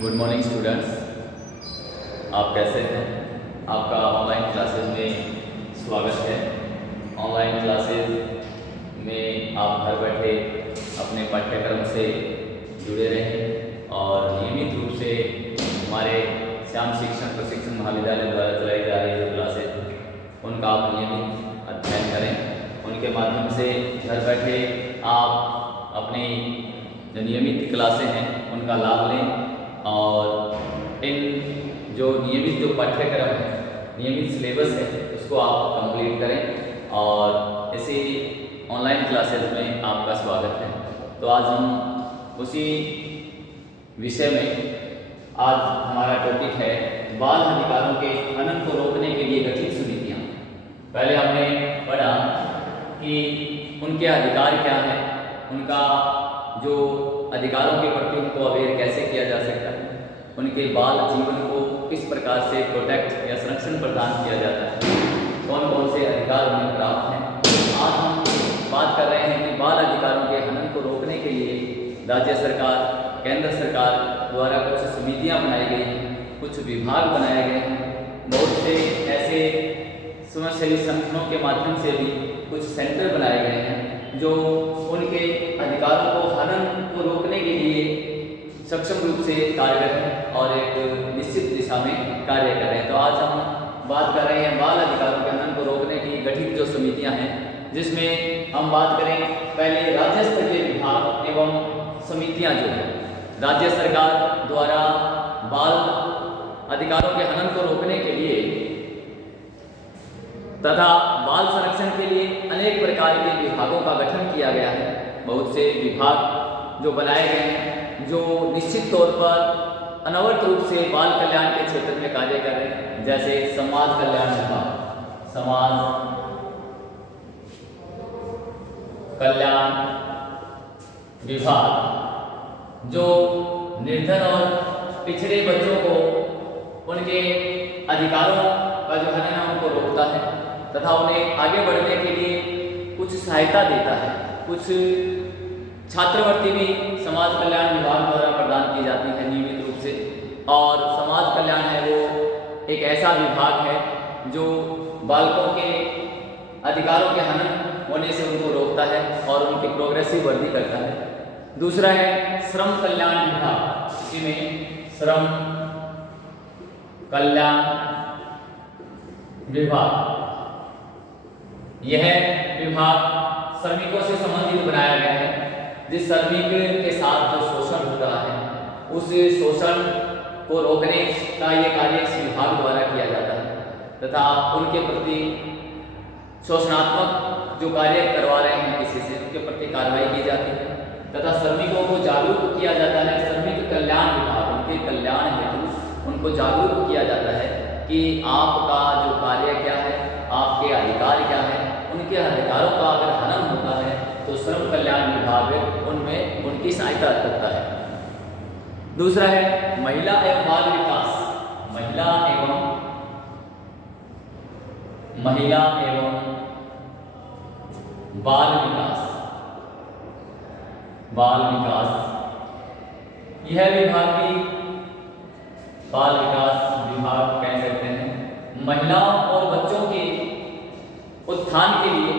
Good morning students, आप कैसे हैं? आपका ऑनलाइन क्लासेस में स्वागत है। ऑनलाइन क्लासेस में आप घर बैठे अपने पाठ्यक्रम से जुड़े रहें और नियमित रूप से हमारे श्याम शिक्षण प्रशिक्षण महाविद्यालय द्वारा चलाई जा रही जो क्लासेस उनका आप नियमित अध्ययन करें। उनके माध्यम से घर बैठे आप अपनी जो नियमित क्लासें हैं उनका लाभ लें और इन जो नियमित जो पाठ्यक्रम है, नियमित सिलेबस है, उसको आप कंप्लीट करें और इसी ऑनलाइन क्लासेस में आपका स्वागत है। तो आज हम उसी विषय में आज हमारा टॉपिक है बाल अधिकारों के हनन को रोकने के लिए गठित समितियाँ। पहले हमने पढ़ा कि उनके अधिकार क्या हैं, उनका जो अधिकारों के प्रति उनको अवेयर कैसे किया जा सकता है, उनके बाल जीवन को किस प्रकार से प्रोटेक्ट या संरक्षण प्रदान किया जाता है, कौन कौन से अधिकार उन्हें प्राप्त हैं। आज हम बात कर रहे हैं कि बाल अधिकारों के हनन को रोकने के लिए राज्य सरकार, केंद्र सरकार द्वारा कुछ समितियां बनाई गई हैं, कुछ विभाग बनाए गए हैं, बहुत से ऐसे स्वयंसेवी संगठनों के माध्यम से भी कुछ सेंटर बनाए गए हैं जो उनके अधिकारों को हनन को रोकने के लिए सक्षम रूप से कार्यरत हैं और एक निश्चित दिशा में कार्य कर रहे हैं। तो आज हम बात कर रहे हैं बाल अधिकारों के हनन को रोकने की गठित जो समितियां हैं, जिसमें हम बात करें पहले राज्य स्तरीय विभाग एवं समितियां जो है राज्य सरकार द्वारा बाल अधिकारों के हनन को रोकने के लिए तथा बाल संरक्षण के लिए अनेक प्रकार के विभागों का गठन किया गया है। बहुत से विभाग जो बनाए गए हैं जो निश्चित तौर पर अनवरत रूप से बाल कल्याण के क्षेत्र में कार्य कर रहे हैं, जैसे समाज कल्याण विभाग, समाज कल्याण विभाग जो निर्धन और पिछड़े बच्चों को उनके अधिकारों का जो हनन है उनको रोकता है तथा उन्हें आगे बढ़ने के लिए कुछ सहायता देता है। कुछ छात्रवृत्ति भी समाज कल्याण विभाग द्वारा प्रदान की जाती है नियमित रूप से। और समाज कल्याण है वो एक ऐसा विभाग है जो बालकों के अधिकारों के हनन होने से उनको रोकता है और उनकी प्रोग्रेसिव वृद्धि करता है। दूसरा है श्रम कल्याण विभाग, जिसमें श्रम कल्याण विभाग, यह विभाग श्रमिकों से संबंधित बनाया गया है। जिस श्रमिक के साथ जो शोषण हो रहा है उस शोषण को रोकने का ये कार्य इस विभाग द्वारा किया जाता है तथा उनके प्रति शोषणात्मक जो कार्य करवा रहे हैं किसी से उनके प्रति कार्रवाई की जाती है तथा श्रमिकों को जागरूक किया जाता है। श्रमिक कल्याण विभाग उनके कल्याण हेतु उनको जागरूक किया जाता है कि आपका जो कार्य क्या है, आपके अधिकार क्या है, उनके अधिकारों का अगर हनन होता है तो श्रम कल्याण विभाग उनमें उनकी सहायता करता है। दूसरा है महिला एवं बाल विकास, महिला एवं बाल विकास, बाल विकास, यह विभाग भी बाल विकास विभाग कह सकते हैं। महिलाओं और बच्चों के उत्थान के लिए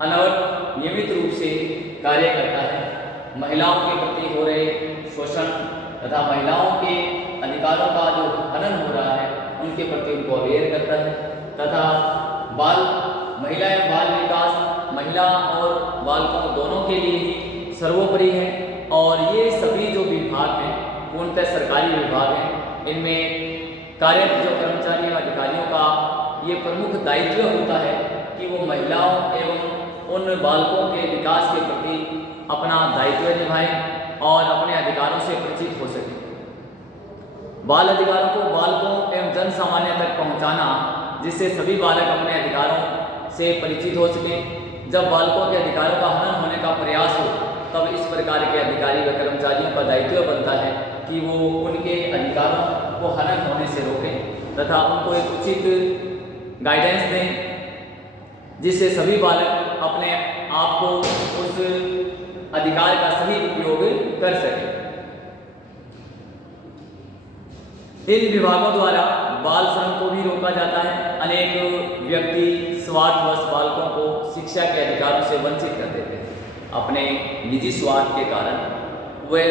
अनवरत नियमित रूप से कार्य करता है। महिलाओं के प्रति हो रहे शोषण तथा महिलाओं के अधिकारों का जो हनन हो रहा है उनके प्रति उनको अवेयर करता है तथा महिला एवं बाल विकास महिला और बालकों दोनों के लिए ही सर्वोपरि है। और ये सभी जो विभाग हैं पूर्णतः सरकारी विभाग हैं। इनमें कार्यरत जो कर्मचारी और अधिकारियों का ये प्रमुख दायित्व होता है कि वो महिलाओं एवं उन बालकों के विकास के प्रति अपना दायित्व निभाएं और अपने अधिकारों से परिचित हो सकें। बाल अधिकारों को बालकों एवं जन सामान्य तक पहुंचाना, जिससे सभी बालक अपने अधिकारों से परिचित हो सकें। जब बालकों के अधिकारों का हनन होने का प्रयास हो तब इस प्रकार के अधिकारी व कर्मचारियों का दायित्व बनता है कि वो उनके अधिकारों को हनन होने से रोकें तथा उनको एक उचित गाइडेंस दें, जिससे सभी बालक अपने आप को उस अधिकार का सही उपयोग कर सकें। इन विभागों द्वारा बाल श्रम को भी रोका जाता है। अनेक व्यक्ति स्वार्थवश बालकों को शिक्षा के अधिकारों से वंचित कर देते हैं। अपने निजी स्वार्थ के कारण वे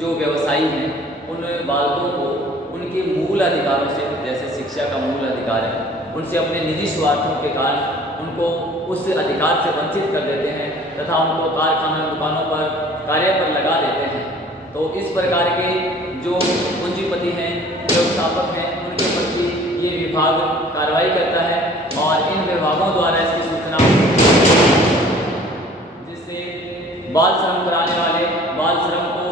जो व्यवसायी हैं उन बालकों को उनके मूल अधिकारों से, जैसे शिक्षा का मूल अधिकार है, उनसे अपने निजी स्वार्थों के कारण उनको उस अधिकार से वंचित कर देते हैं तथा उनको कारखाना दुकानों पर कार्य पर लगा देते हैं। तो इस प्रकार के जो पूंजीपति हैं, व्यवस्थापक हैं, उनके प्रति ये विभाग कार्रवाई करता है और इन विभागों द्वारा इसकी सूचना, जिससे बाल श्रम कराने वाले, बाल श्रम को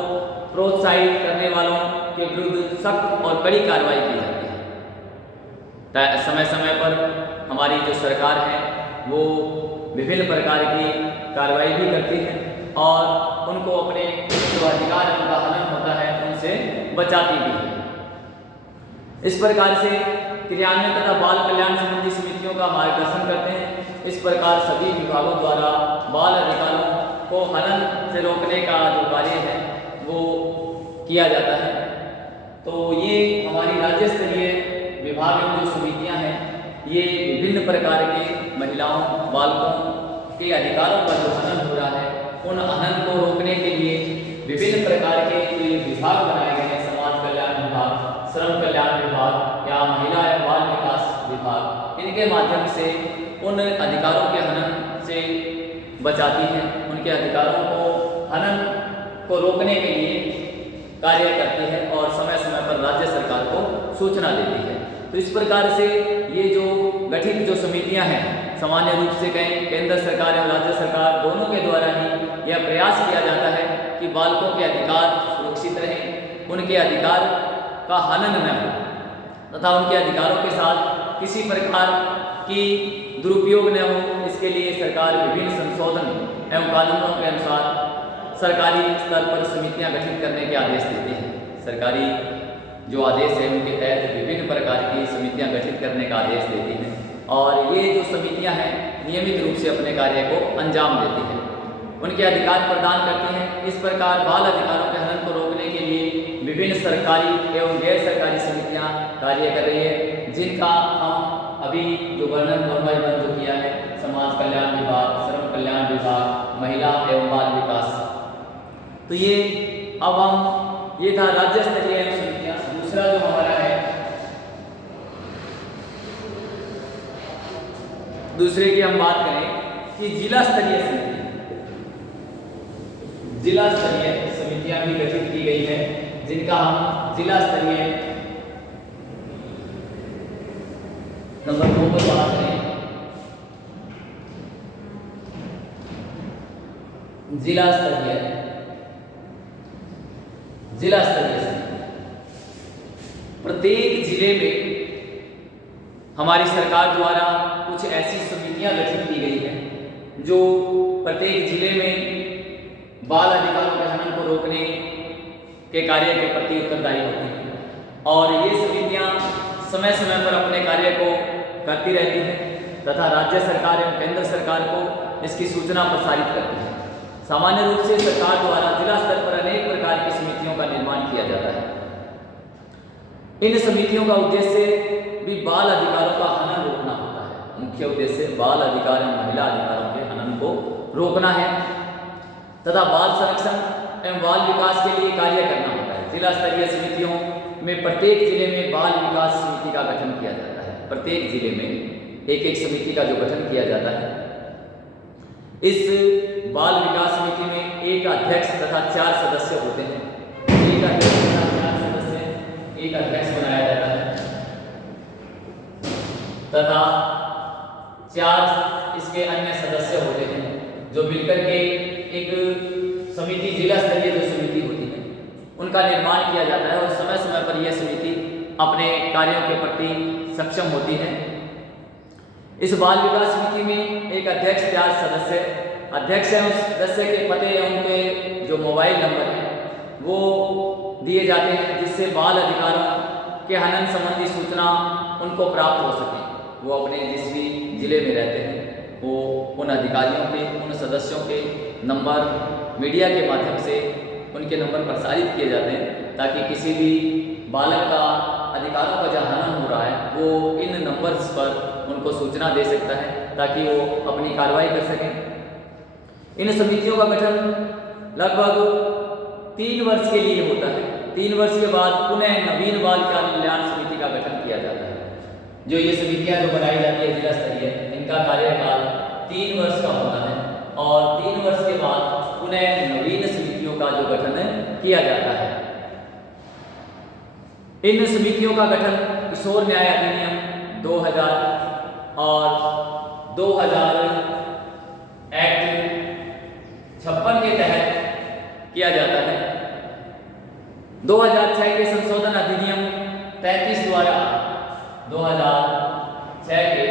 प्रोत्साहित करने वालों के विरुद्ध सख्त और कड़ी कार्रवाई की जाती है। समय समय पर हमारी जो सरकार है वो विभिन्न प्रकार की कार्रवाई भी करती है और उनको अपने जो अधिकार उनका हनन होता है उनसे बचाती भी है। इस प्रकार से क्रियान्वयन तथा बाल कल्याण संबंधी समितियों का मार्गदर्शन करते हैं। इस प्रकार सभी विभागों द्वारा बाल अधिकारों को हनन से रोकने का जो कार्य है वो किया जाता है। तो ये हमारी राज्य स्तरीय विभाग में जो समितियां हैं ये विभिन्न प्रकार के महिलाओं, बालकों के अधिकारों पर जो हनन हो रहा है उन हनन को रोकने के लिए विभिन्न प्रकार के विभाग बनाए गए हैं। समाज कल्याण विभाग, श्रम कल्याण विभाग या महिला एवं बाल विकास विभाग, इनके माध्यम से उन अधिकारों के हनन से बचाती है, उनके अधिकारों को हनन को रोकने के लिए कार्य करती है और समय समय पर राज्य सरकार को सूचना देती है। तो इस प्रकार से ये जो गठित जो समितियां हैं, सामान्य रूप से कहें केंद्र सरकार और राज्य सरकार दोनों के द्वारा ही यह प्रयास किया जाता है कि बालकों के अधिकार सुरक्षित रहें, उनके अधिकार का हनन न हो तथा उनके अधिकारों के साथ किसी प्रकार की दुरुपयोग न हो। इसके लिए सरकार विभिन्न संशोधन एवं कानूनों के अनुसार सरकारी स्तर पर समितियां गठित करने के आदेश देती है। सरकारी जो आदेश है उनके तहत विभिन्न प्रकार की समितियां गठित करने का आदेश देती हैं और ये जो समितियां हैं नियमित रूप से अपने कार्य को अंजाम देती हैं, उनके अधिकार प्रदान करती हैं। इस प्रकार बाल अधिकारों के हनन को रोकने के लिए विभिन्न सरकारी एवं गैर सरकारी समितियां कार्य कर रही है, जिनका हम अभी जो वर्णन जो किया है, समाज कल्याण विभाग, श्रम कल्याण विभाग, महिला एवं बाल विकास। तो ये अब हम ये था राज्य स्तरीय समितियां। दूसरा जो हमारा है, दूसरे की हम बात करें कि जिला स्तरीय समितियां। जिला स्तरीय समितियां भी गठित की गई है, जिनका हम जिला स्तरीय नंबर 2 पर बात करें। जिला स्तरीय प्रत्येक जिले में हमारी सरकार द्वारा कुछ ऐसी समितियां गठित की गई हैं जो प्रत्येक जिले में बाल अधिकारों के हनन को रोकने के कार्य के प्रति उत्तरदायी होती हैं और ये समितियां समय समय पर अपने कार्य को करती रहती हैं तथा राज्य सरकार एवं केंद्र सरकार को इसकी सूचना प्रसारित करती है। सामान्य रूप से सरकार द्वारा जिला स्तर पर अनेक प्रकार की समितियों का निर्माण किया जाता है। इन समितियों का उद्देश्य भी बाल अधिकारों का हनन रोकना होता है। मुख्य उद्देश्य बाल अधिकार एवं महिला अधिकारों के हनन को रोकना है तथा बाल संरक्षण एवं बाल विकास के लिए कार्य करना होता है। जिला स्तरीय समितियों में प्रत्येक जिले में बाल विकास समिति का गठन किया जाता है। प्रत्येक जिले में एक एक समिति का जो गठन किया जाता है। इस बाल विकास समिति में एक अध्यक्ष तथा 4 सदस्य होते हैं। एक अध्यक्ष तथा 4 सदस्य, एक अध्यक्ष बनाया जाता है तथा 4 इसके अन्य सदस्य होते हैं जो मिलकर के एक समिति, जिला स्तरीय जो समिति होती है, उनका निर्माण किया जाता है और समय समय पर यह समिति अपने कार्यों के प्रति सक्षम होती है। इस बाल विकास समिति में एक अध्यक्ष, 4 सदस्य, अध्यक्ष एवं सदस्य के पते एवं उनके जो मोबाइल नंबर हैं वो दिए जाते हैं, जिससे बाल अधिकारों के हनन संबंधी सूचना उनको प्राप्त हो सके। वो अपने जिस भी जिले में रहते हैं वो उन अधिकारियों के, उन सदस्यों के नंबर मीडिया के माध्यम से उनके नंबर प्रसारित किए जाते हैं ताकि किसी भी बालक का अधिकारों का जहाँ हनन हो रहा है वो इन नंबर्स पर उनको सूचना दे सकता है ताकि वो अपनी कार्रवाई कर सकें। इन समितियों का गठन लगभग 3 वर्ष के लिए होता है। 3 वर्ष के बाद पुनः नवीन बाल कल्याण समिति का गठन किया जाता है। जो ये समितियां जो बनाई जाती है जिला स्तरीय, इनका कार्यकाल 3 वर्ष का होता है और 3 वर्ष के बाद पुनः नवीन समितियों का जो गठन किया जाता है। इन समितियों का गठन किशोर न्याय अधिनियम 2000 और 2000 एक्ट 56 के तहत किया जाता है। 2006 के संशोधन अधिनियम 33 द्वारा 2006 के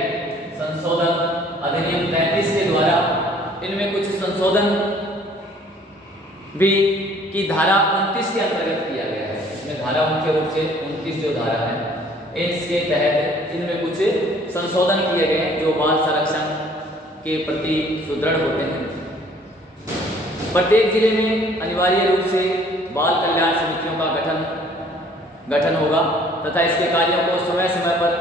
संशोधन अधिनियम 33 के द्वारा इनमें कुछ संशोधन भी की धारा 29 के अंतर्गत किया गया है। इसमें धारा मुख्य रूप से 29 जो धारा है इसके तहत इनमें कुछ संशोधन किए गए हैं जो बाल संरक्षण के प्रति सुदृढ़ होते हैं। प्रत्येक जिले में अनिवार्य रूप से बाल कल्याण समितियों का गठन होगा तथा इसके कार्यों को समय समय पर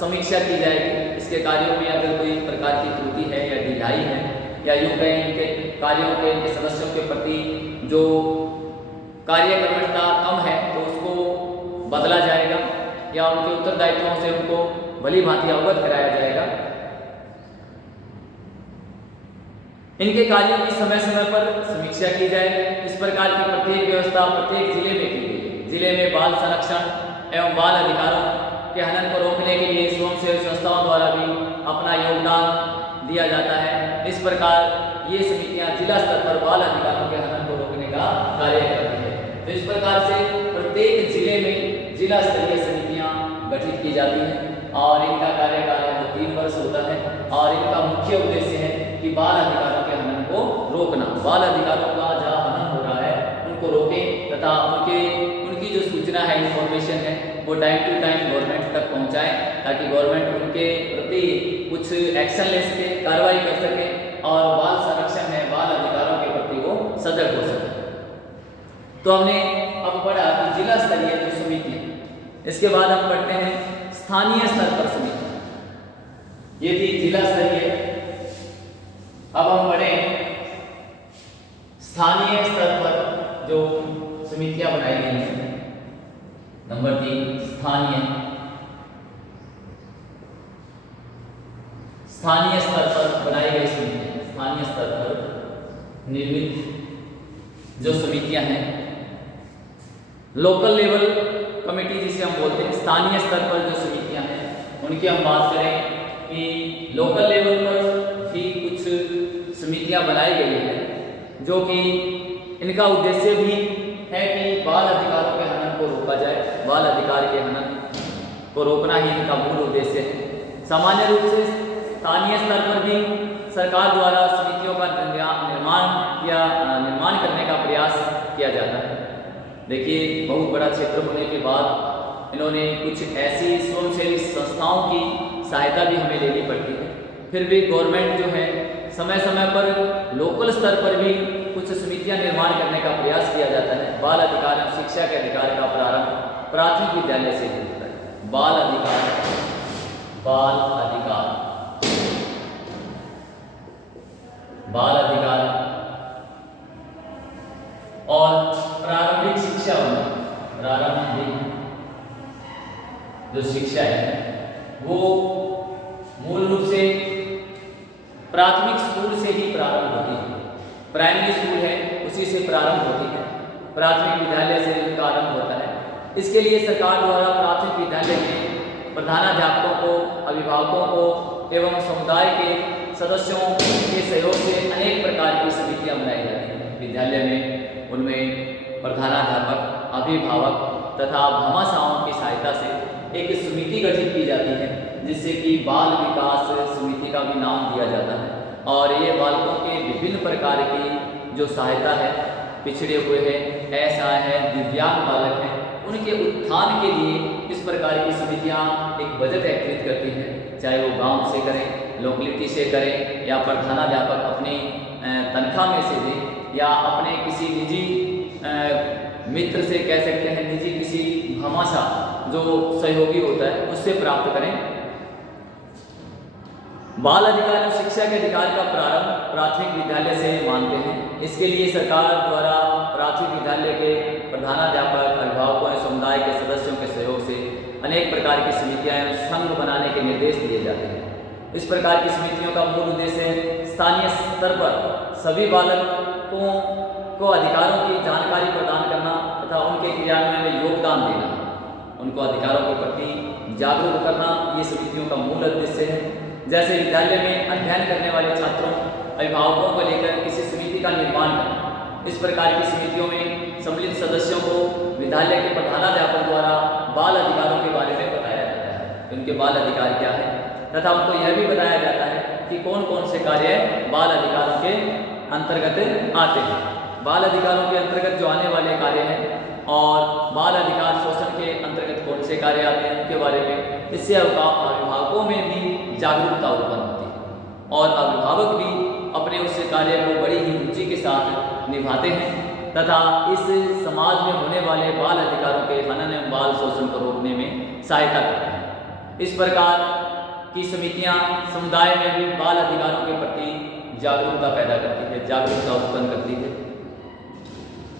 समीक्षा की जाएगी। इसके कार्यों में अगर कोई प्रकार की त्रुटि है या ढिलाई है या यूं कहें इनके कार्यों के इनके सदस्यों के प्रति जो कार्यक्रमता कम है तो उसको बदला जाएगा या उनके उत्तरदायित्वों से उनको भली भांति अवगत कराया जाएगा। इनके कार्यों की समय समय पर समीक्षा की जाए। इस प्रकार की प्रत्येक व्यवस्था प्रत्येक जिले में की गई है। जिले में बाल संरक्षण एवं बाल अधिकारों के हनन को रोकने के लिए स्वयंसेवी संस्थाओं द्वारा भी अपना योगदान दिया जाता है। इस प्रकार ये समितियां जिला स्तर पर बाल अधिकारों के हनन को रोकने का कार्य करती है। तो इस प्रकार से प्रत्येक जिले में जिला स्तरीय समितियां गठित की जाती हैं और इनका कार्यकाल है वो 3 वर्ष होता है और इनका मुख्य उद्देश्य है कि बाल अधिकारों के हनन को रोकना। बाल अधिकारों का जहाँ हनन हो रहा है उनको रोकें तथा उनकी जो सूचना है इंफॉर्मेशन है वो टाइम टू टाइम गवर्नमेंट तक पहुँचाएँ ताकि गवर्नमेंट उनके प्रति कुछ एक्शन ले सके, कार्रवाई कर सके और बाल संरक्षण है बाल अधिकारों के प्रति वो सजग हो सके। तो हमने अब पढ़ा कि जिला स्तरीय जो समिति है, इसके बाद हम पढ़ते हैं स्थानीय स्तर पर समिति। ये थी जिला स्तरीय। अब हम पढ़ें स्थानीय स्तर पर जो समितियां बनाई गई हैं। नंबर 3 स्थानीय स्तर पर बनाई गई समितियां। स्थानीय स्तर पर निर्मित जो समितियां हैं, लोकल लेवल कमेटी जिसे हम बोलते हैं, स्थानीय स्तर पर जो समितियां हैं उनकी हम बात करें कि लोकल लेवल पर भी कुछ समितियां बनाई गई हैं जो कि इनका उद्देश्य भी है कि बाल अधिकारों के हनन को रोका जाए। बाल अधिकार के हनन को रोकना ही इनका मूल उद्देश्य है। सामान्य रूप से स्थानीय स्तर पर भी सरकार द्वारा समितियों का निर्माण करने का प्रयास किया जाता है। देखिए, बहुत बड़ा क्षेत्र होने के बाद इन्होंने कुछ ऐसी स्वयंसेवी संस्थाओं की सहायता भी हमें लेनी पड़ती है। फिर भी गवर्नमेंट जो है समय समय पर लोकल स्तर पर भी कुछ समितियां निर्माण करने का प्रयास किया जाता है। बाल अधिकार एवं शिक्षा के अधिकार का प्रारंभ प्राथमिक विद्यालय से ही होता है। बाल अधिकार और प्रारंभिक शिक्षा प्रारंभिक जो शिक्षा है वो मूल रूप से प्राथमिक स्कूल से ही प्रारंभ होती है। प्राइमरी स्कूल है उसी से प्रारंभ होती है, प्राथमिक विद्यालय से इनका आरंभ होता है। इसके लिए सरकार द्वारा प्राथमिक विद्यालय में प्रधानाध्यापकों को, अभिभावकों को एवं समुदाय के सदस्यों के सहयोग से अनेक प्रकार की समितियां बनाई जाती हैं। विद्यालय में उनमें प्रधानाध्यापक, अभिभावक तथा भामाशाहों की सहायता से एक समिति गठित की जाती है जिससे कि बाल विकास समिति का भी नाम दिया जाता है। और ये बालकों के विभिन्न प्रकार की जो सहायता है, पिछड़े हुए हैं, असहाय है, दिव्यांग बालक हैं, उनके उत्थान के लिए इस प्रकार की समितियां एक बजट एकत्रित करती हैं। चाहे वो गांव से करें, लोकलिटी से करें या प्रधानाध्यापक अपनी तनख्वाह में से दें या अपने किसी निजी मित्र से कह सकते हैं, निजी किसी भामाशाह जो सहयोगी होता है उससे प्राप्त करें। बाल अधिकार और शिक्षा के अधिकार का प्रारंभ प्राथमिक विद्यालय से मानते हैं। इसके लिए सरकार द्वारा प्राथमिक विद्यालय के प्रधानाध्यापक, अभिभावकों और समुदाय के सदस्यों के सहयोग से अनेक प्रकार की समितियां एवं संघ बनाने के निर्देश दिए जाते हैं। इस प्रकार की समितियों का मूल उद्देश्य स्थानीय स्तर पर सभी बालकों को अधिकारों की जानकारी प्रदान करना तथा उनके क्रियान्वयन में योगदान देना, उनको अधिकारों के प्रति जागरूक करना, ये समितियों का मूल उद्देश्य है। जैसे विद्यालय में अध्ययन करने वाले छात्रों, अभिभावकों को लेकर किसी समिति का निर्माण करना। इस प्रकार की समितियों में सम्मिलित सदस्यों को विद्यालय के प्रधानाध्यापक द्वारा बाल अधिकारों के बारे में बताया जाता है, उनके बाल अधिकार क्या है, तथा उनको यह भी बताया जाता है कि कौन कौन से कार्य बाल अधिकारों के अंतर्गत आते हैं। बाल अधिकारों के अंतर्गत जो आने वाले कार्य हैं और बाल अधिकार शोषण के अंतर्गत कौन से कार्य आते हैं उनके बारे में, इससे अभिभावकों में भी जागरूकता उत्पन्न होती है और अभिभावक भी अपने उस कार्य को बड़ी ही रुचि के साथ निभाते हैं तथा इस समाज में होने वाले बाल अधिकारों के हनन एवं बाल शोषण को रोकने में सहायता करते हैं। इस प्रकार की समितियां समुदाय में भी बाल अधिकारों के प्रति जागरूकता पैदा करती है, जागरूकता उत्पन्न करती है।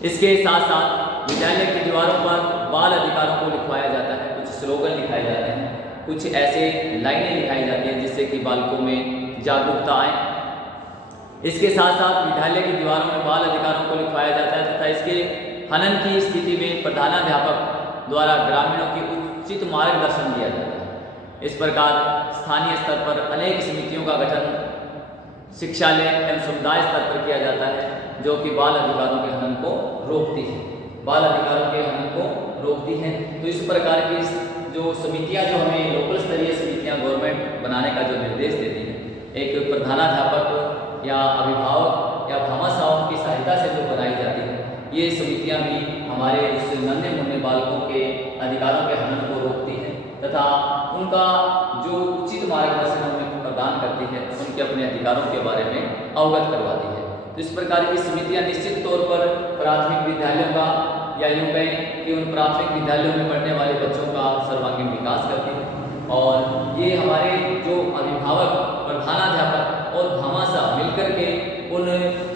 इसके साथ साथ विद्यालय की दीवारों पर बाल अधिकारों को लिखवाया जाता है, कुछ स्लोगन लिखाए जाते हैं, कुछ ऐसे लाइनें लिखाई जाती हैं जिससे कि बालकों में जागरूकता आए। इसके साथ साथ विद्यालय की दीवारों में बाल अधिकारों को लिखवाया जाता है तथा इसके हनन की स्थिति में प्रधानाध्यापक द्वारा ग्रामीणों की उचित मार्गदर्शन दिया जाता है। इस प्रकार स्थानीय स्तर पर अनेक समितियों का गठन शिक्षालय एवं समुदाय स्तर पर किया जाता है जो कि बाल अधिकारों के हनन को रोकती है, बाल अधिकारों के हनन को रोकती है। तो इस प्रकार की जो समितियां जो हमें लोकल स्तरीय समितियां गवर्नमेंट बनाने का जो निर्देश देती है, एक प्रधानाध्यापक या अभिभावक या भामाशाहों की सहायता से जो बनाई जाती है, ये समितियां भी हमारे उस नन्हे मुन्ने बालकों के अधिकारों के हनन को रोकती है तथा उनका जो उचित मार्गदर्शन उन्हें प्रदान करती है, उनके अपने अधिकारोों के बारे में अवगत करवाती है। तो इस प्रकार की समितियां निश्चित तौर पर प्राथमिक विद्यालयों का या यूँ कहें कि उन प्राथमिक विद्यालयों में पढ़ने वाले बच्चों का सर्वांगीण विकास करती है और ये हमारे जो अभिभावक, प्रधानाध्यापक और भामाशाह मिलकर के उन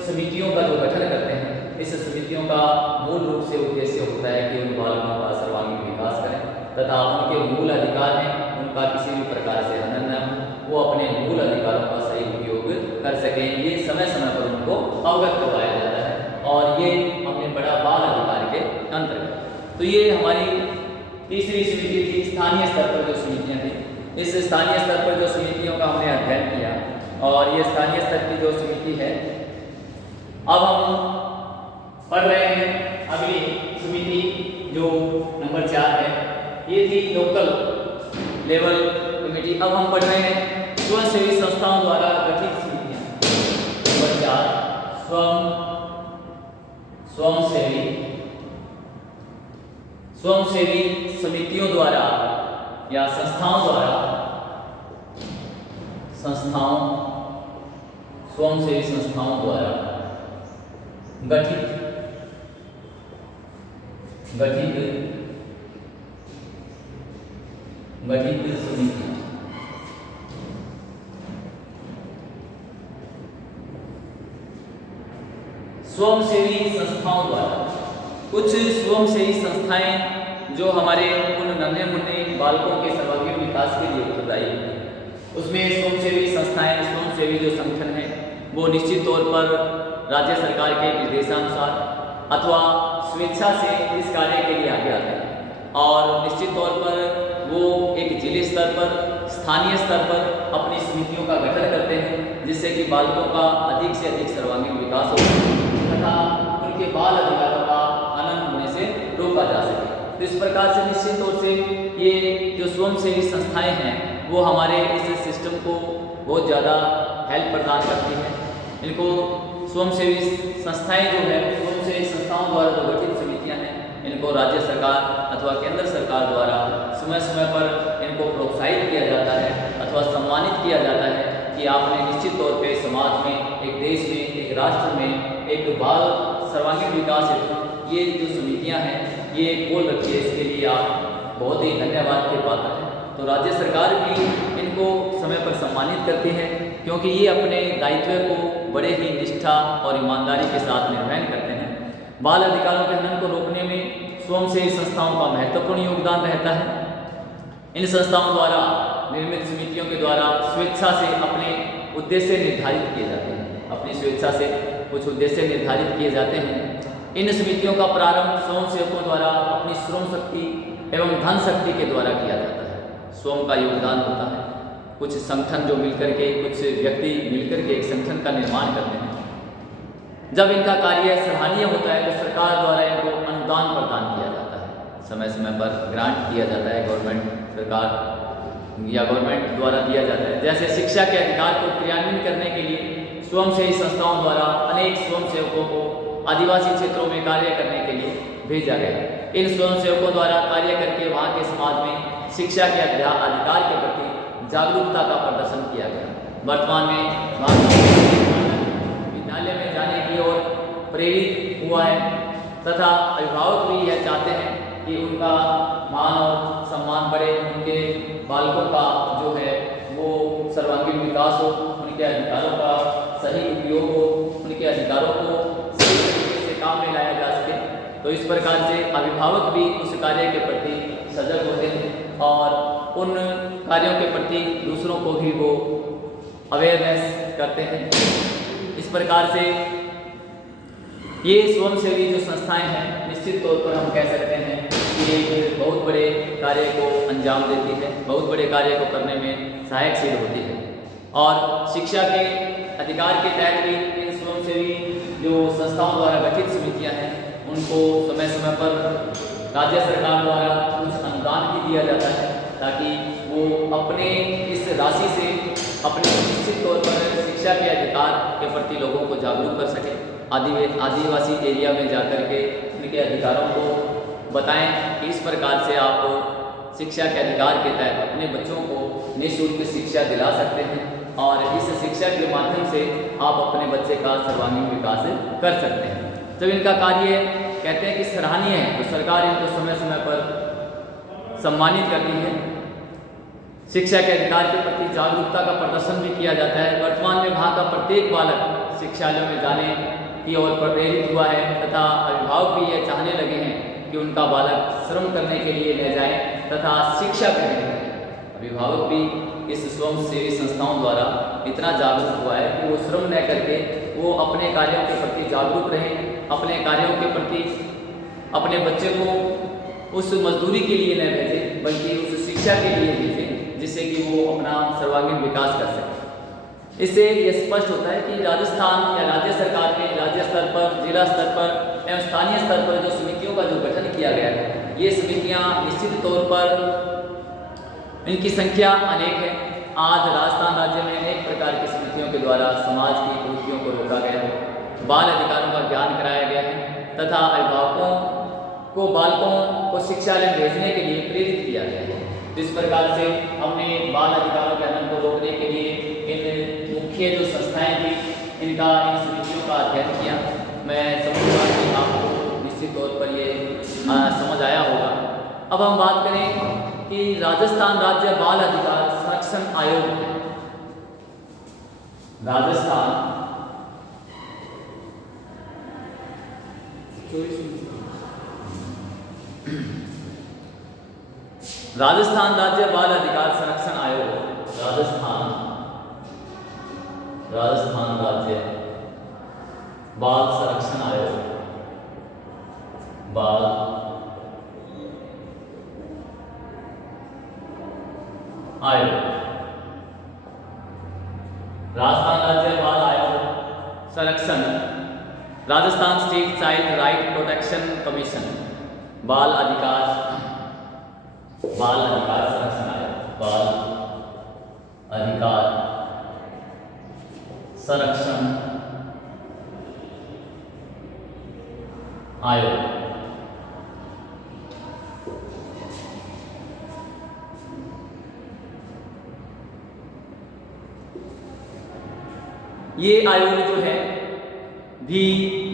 समितियों का जो गठन करते हैं, इस समितियों का मूल रूप से उद्देश्य होता है कि उन बालकों का सर्वांगीण विकास करें तथा उनके मूल अधिकार हैं उनका किसी भी प्रकार से हनन न हो, वो अपने मूल अधिकारों का सही उपयोग कर सकें। ये समय समय पर उनको अवगत करवाया जाता है और ये हमने पढ़ा बाल अधिकार के अंतर्गत। तो ये हमारी तीसरी समिति थी, स्थानीय स्तर पर जो समितियां थी। इस स्थानीय स्तर पर जो समितियों का हमने अध्ययन किया और ये स्थानीय स्तर की जो समिति है, अब हम पढ़ रहे हैं अगली समिति जो नंबर 4 है, ये थी लोकल लेवल कमेटी। अब हम पढ़ रहे हैं स्वयंसेवी संस्थाओं द्वारा गठित समितियां। नंबर 4 स्वयंसेवी समितियों द्वारा या संस्थाओं द्वारा स्वयंसेवी संस्थाओं द्वारा गठित समितियां। स्वयंसेवी संस्थाओं द्वारा कुछ स्वयंसेवी संस्थाएं जो हमारे उन नन्हे मुन्ने बालकों के सर्वांगीण विकास के लिए उत्तरदायी होती है, उसमें स्वयंसेवी संस्थाएं, स्वयंसेवी जो संगठन है वो निश्चित तौर पर राज्य सरकार के निर्देशानुसार अथवा स्वेच्छा से इस कार्य के लिए आगे आते हैं और निश्चित तौर पर वो एक जिले स्तर पर, स्थानीय स्तर पर अपनी समितियों का गठन करते हैं जिससे कि बालकों का अधिक से अधिक सर्वांगीण विकास हो तथा उनके बाल अधिकारों का हनन होने से रोका जा सके। तो इस प्रकार से निश्चित तौर से ये जो स्वयंसेवी संस्थाएं हैं वो हमारे इस सिस्टम को बहुत ज़्यादा हेल्प प्रदान करती हैं। इनको स्वयंसेवी संस्थाएं जो है, स्वयंसेवी संस्थाओं द्वारा जो गठित समितियां हैं, इनको राज्य सरकार अथवा केंद्र सरकार द्वारा समय समय पर इनको प्रोत्साहित किया जाता है अथवा सम्मानित किया जाता है कि आपने निश्चित तौर पे समाज में, एक देश में, एक राष्ट्र में एक बाल सर्वांगीण विकास हेतु ये जो समितियां हैं ये खोल रखी है, इसके लिए आप बहुत ही धन्यवाद के पात्र हैं। तो राज्य सरकार भी इनको समय पर सम्मानित करती है, क्योंकि ये अपने दायित्व को बड़े ही निष्ठा और ईमानदारी के साथ निर्वहन करते हैं। बाल अधिकारों के हनन को रोकने में स्वयंसेवी संस्थाओं का महत्वपूर्ण योगदान रहता है। इन संस्थाओं द्वारा निर्मित समितियों के द्वारा स्वेच्छा से अपने उद्देश्य निर्धारित किए जाते हैं। अपनी स्वेच्छा से कुछ उद्देश्य निर्धारित किए जाते हैं। इन समितियों का प्रारंभ स्वयंसेवकों द्वारा अपनी श्रम शक्ति एवं धन शक्ति के द्वारा किया जाता है। स्वयं का योगदान होता है। कुछ संगठन जो मिलकर के, कुछ व्यक्ति मिलकर के एक संगठन का निर्माण करते हैं। जब इनका कार्य सराहनीय होता है तो सरकार द्वारा इनको अनुदान प्रदान किया जाता है। समय समय पर ग्रांट किया जाता है, गवर्नमेंट सरकार या गवर्नमेंट द्वारा दिया जाता है। जैसे शिक्षा के अधिकार को क्रियान्वित करने के लिए स्वयंसेवी संस्थाओं द्वारा अनेक स्वयंसेवकों को आदिवासी क्षेत्रों में कार्य करने के लिए भेजा गया। इन स्वयंसेवकों द्वारा कार्य करके वहाँ के समाज में शिक्षा के अधिकार के प्रति जागरूकता का प्रदर्शन किया गया। वर्तमान में विद्यालय में जाने की ओर प्रेरित हुआ है तथा अभिभावक भी यह चाहते हैं कि उनका मान और सम्मान बढ़े, उनके बालकों का जो है वो सर्वांगीण विकास हो, उनके अधिकारों का सही उपयोग हो, उनके अधिकारों को सही तरीके से काम में लाया जा सके। तो इस प्रकार से अभिभावक भी उस कार्य के प्रति सजग होते हैं और उन कार्यों के प्रति दूसरों को भी वो अवेयरनेस करते हैं। इस प्रकार से ये स्वयंसेवी जो संस्थाएं हैं, निश्चित तौर पर हम कह सकते हैं कि एक बहुत बड़े कार्य को अंजाम देती है, बहुत बड़े कार्य को करने में सहायक सिद्ध होती है। और शिक्षा के अधिकार के तहत भी इन स्वयंसेवी जो संस्थाओं द्वारा गठित समितियां हैं, उनको समय समय पर राज्य सरकार द्वारा कुछ अनुदान भी दिया जाता है, ताकि वो अपने इस राशि से अपने निश्चित तौर पर शिक्षा के अधिकार के प्रति लोगों को जागरूक कर सके। आदिवासी एरिया में जाकर के उनके अधिकारों को बताएं कि इस प्रकार से आप शिक्षा के अधिकार के तहत अपने बच्चों को निःशुल्क शिक्षा दिला सकते हैं और इस शिक्षा के माध्यम से आप अपने बच्चे का सर्वांगीण विकास कर सकते हैं। जब इनका कार्य कहते हैं कि सराहनीय है तो सरकार इनको समय समय पर सम्मानित करती है। शिक्षा के अधिकार के प्रति जागरूकता का प्रदर्शन भी किया जाता है। वर्तमान में वहाँ का प्रत्येक बालक शिक्षालयों में जाने की ओर प्रेरित हुआ है तथा अभिभावक भी यह चाहने लगे हैं कि उनका बालक श्रम करने के लिए ले जाए तथा शिक्षा ग्रहण करें। अभिभावक भी इस स्वयंसेवी संस्थाओं द्वारा इतना जागरूक हुआ है कि वो श्रम न करके वो अपने कार्यों के प्रति जागरूक रहें, अपने कार्यों के प्रति अपने बच्चे को उस मजदूरी के लिए न भेजें बल्कि उस शिक्षा के लिए भेजें, जिससे कि वो अपना सर्वांगीण विकास कर सके। इससे यह स्पष्ट होता है कि राजस्थान या राज्य सरकार के राज्य स्तर पर, जिला स्तर पर एवं स्थानीय स्तर पर जो समितियों का जो गठन किया गया है, ये समितियां निश्चित तौर पर इनकी संख्या अनेक है। आज राजस्थान राज्य में अनेक प्रकार की समितियों के द्वारा समाज की कुरीतियों को रोका गया है, बाल अधिकारों का ज्ञान कराया गया है तथा अभिभावकों को बालकों को शिक्षालय भेजने के लिए प्रेरित किया गया है। इस प्रकार से हमने बाल अधिकारों के हनन को रोकने के लिए इन मुख्य जो संस्थाएं थी इनका, इन समितियों का अध्ययन किया। मैं समझूंगा कि आपको निश्चित तौर पर ये समझ आया होगा। अब हम बात करें कि राजस्थान राज्य बाल अधिकार संरक्षण आयोग, राजस्थान राजस्थान राज्य बाल अधिकार संरक्षण आयोग, राजस्थान राज्य बाल संरक्षण आयोग, बाल आयोग, राजस्थान राज्य बाल आयोग संरक्षण, Rajasthan state child right protection commission, बाल अधिकार संरक्षण आयोग, बाल अधिकार संरक्षण आयोग। ये आयोग जो है भी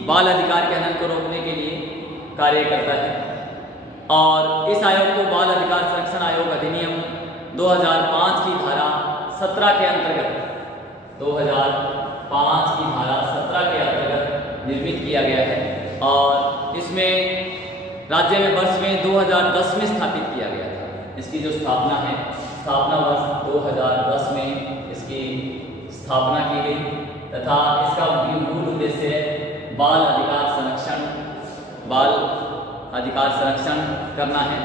बाल अधिकार के हनन को रोकने के लिए कार्य करता है। और इस आयोग को बाल अधिकार संरक्षण आयोग अधिनियम 2005 की धारा 17 के अंतर्गत 2005 की धारा 17 के अंतर्गत निर्मित किया गया है और इसमें राज्य में वर्ष में 2010 में स्थापित किया गया था। इसकी जो स्थापना है, स्थापना वर्ष 2010 में इसकी स्थापना की गई तथा इसका मूल उद्देश्य बाल अधिकार संरक्षण करना है।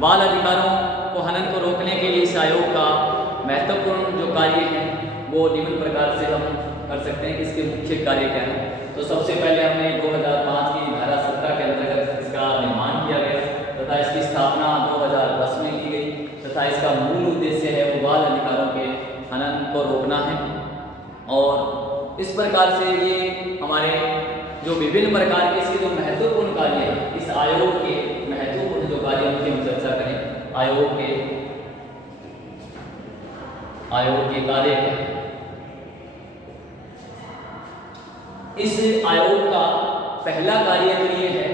बाल अधिकारों को हनन को रोकने के लिए इस आयोग का महत्वपूर्ण जो कार्य है वो निम्न प्रकार से हम कर सकते हैं कि इसके मुख्य कार्य क्या है। तो सबसे पहले हमने 2005 की धारा 17 के अंतर्गत इसका निर्माण किया गया तथा इसकी स्थापना 2010 में की गई तथा इसका मूल उद्देश्य है वो बाल अधिकारों के हनन को रोकना है। और इस प्रकार से ये हमारे जो विभिन्न प्रकार के इसके जो महत्वपूर्ण कार्य है, इस आयोग के महत्वपूर्ण जो कार्य उनकी हम चर्चा करें। आयोग के कार्य है। इस आयोग का पहला कार्य तो ये है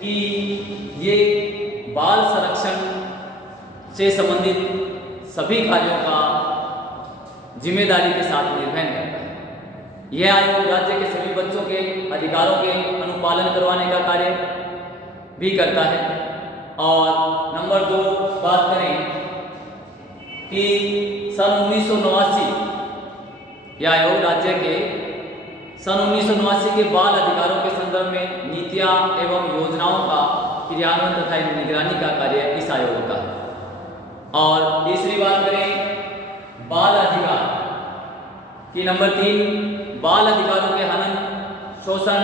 कि ये बाल संरक्षण से संबंधित सभी कार्यों का जिम्मेदारी के साथ निर्वहन करता है। यह आयोग राज्य के सभी बच्चों के अधिकारों के अनुपालन करवाने का कार्य भी करता है। और नंबर 2 बात करें कि सन 1989 यह आयोग राज्य के सन 1989 के बाल अधिकारों के संदर्भ में नीतियां एवं योजनाओं का क्रियान्वयन तथा निगरानी का कार्य इस आयोग का है। और तीसरी बात करें बाल अधिकार की, नंबर 3 बाल अधिकारों के हनन, शोषण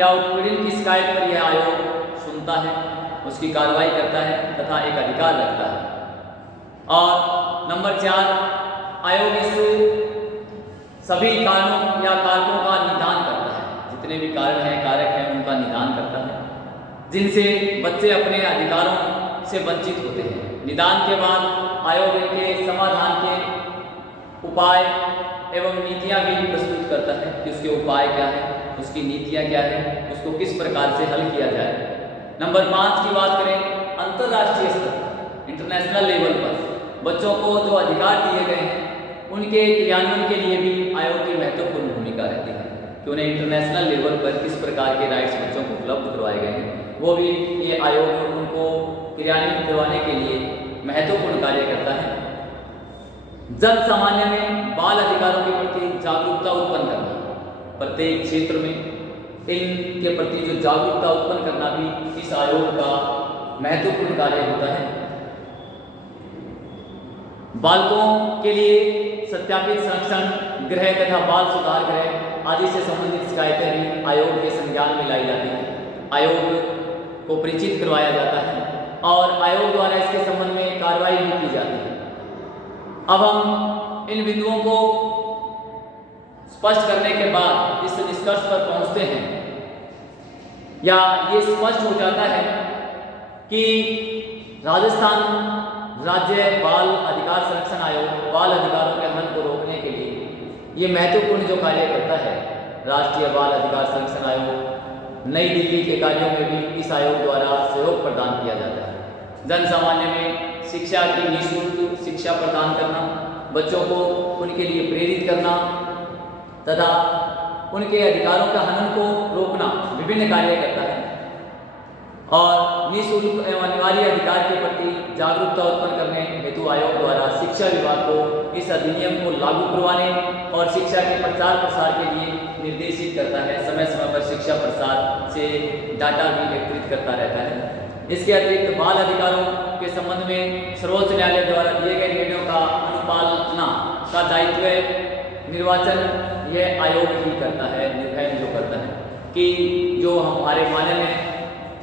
या उत्पीड़न की शिकायत पर यह आयोग सुनता है, उसकी कार्रवाई करता है तथा एक अधिकार रखता है। और नंबर 4 आयोग इस सभी कारणों या कारकों का निदान करता है। जितने भी कारण हैं, कारक हैं, उनका निदान करता है जिनसे बच्चे अपने अधिकारों से वंचित होते हैं। निदान के बाद आयोग इनके समाधान के उपाय एवं नीतियां भी प्रस्तुत करता है कि उसके उपाय क्या है, उसकी नीतियां क्या है, उसको किस प्रकार से हल किया जाए। नंबर 5 की बात करें, अंतर्राष्ट्रीय स्तर इंटरनेशनल लेवल पर बच्चों को जो अधिकार दिए गए हैं उनके क्रियान्वयन के लिए भी आयोग की महत्वपूर्ण भूमिका रहती है कि उन्हें इंटरनेशनल लेवल पर किस प्रकार के राइट्स बच्चों को उपलब्ध करवाए गए हैं, वो भी ये आयोग उनको क्रियान्वित करवाने के लिए महत्वपूर्ण कार्य करता है। जन सामान्य में बाल अधिकारों के प्रति जागरूकता उत्पन्न करना, प्रत्येक क्षेत्र में इनके प्रति जो जागरूकता उत्पन्न करना भी इस आयोग का महत्वपूर्ण कार्य होता है। बालकों के लिए सत्यापित संरक्षण गृह तथा बाल सुधार गृह आदि से संबंधित शिकायतें भी आयोग के संज्ञान में लाई जाती हैं। आयोग को परिचित करवाया जाता है और आयोग द्वारा इसके संबंध में कार्रवाई भी की जाती है। अब हम इन बिंदुओं को स्पष्ट करने के बाद इस निष्कर्ष पर पहुंचते हैं या ये स्पष्ट हो जाता है कि राजस्थान राज्य बाल अधिकार संरक्षण आयोग बाल अधिकारों के हनन को रोकने के लिए ये महत्वपूर्ण जो कार्य करता है। राष्ट्रीय बाल अधिकार संरक्षण आयोग नई दिल्ली के कार्यों में भी इस आयोग द्वारा सहयोग प्रदान किया जाता है। जन सामान्य में शिक्षा की निःशुल्क शिक्षा प्रदान करना, बच्चों को उनके लिए प्रेरित करना तथा उनके अधिकारों का हनन को रोकना विभिन्न कार्य करता है। और निःशुल्क एवं अनिवार्य अधिकार के प्रति जागरूकता उत्पन्न करने हेतु आयोग द्वारा शिक्षा विभाग को इस अधिनियम को लागू करवाने और शिक्षा के प्रचार प्रसार के लिए निर्देशित करता है। समय समय पर शिक्षा प्रसार से डाटा भी एकत्रित करता रहता है। इसके अतिरिक्त बाल अधिकारों के संबंध में सर्वोच्च न्यायालय द्वारा दिए गए निर्णयों का अनुपालना का दायित्व निर्वाचन यह आयोग ही करता है, निर्णय जो करता है कि जो हमारे माननीय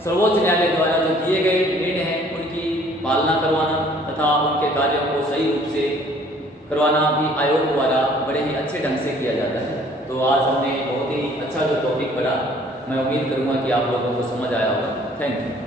सर्वोच्च न्यायालय द्वारा जो दिए गए निर्णय हैं उनकी पालना करवाना तथा उनके कार्यों को सही रूप से करवाना भी आयोग द्वारा बड़े ही अच्छे ढंग से किया जाता है। तो आज हमने बहुत ही अच्छा जो टॉपिक पढ़ा, मैं उम्मीद करूँगा कि आप लोगों को समझ आया होगा। Thank you.